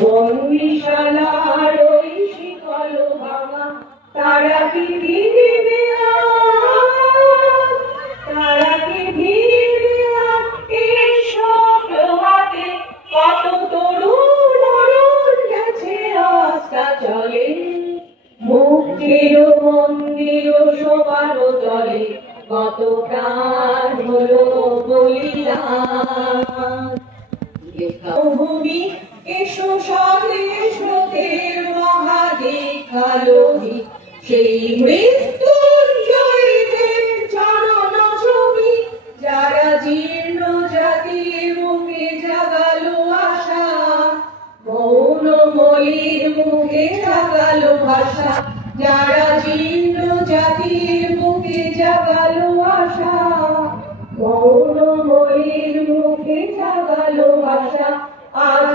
বন্দিশালার ওই শিকল ভাঙা তারা কি ফিরিবে আজ? তারা কি ফিরিবে আজ? এসব হাতে কত তরুণ অরুণ গেছে রাস্তা চলে, মুক্তির মন্দির শোভার তলে কত প্রাণ হলো বলিদান। ভূমি এসো স্বদেশ স্রোতের মহাদীক্ষালোভী, সেই মৃত্যুঞ্জয়ীদের চরণ ছবি, যারা জীর্ণ জাতির মুখে জাগালো আশা, মৌন মলির মুখে জাগালো ভাষা, যারা জীর্ণ জাতির মুখে জাগালো আশা, মৌন মলির মুখে জাগালো ভাষা। আজ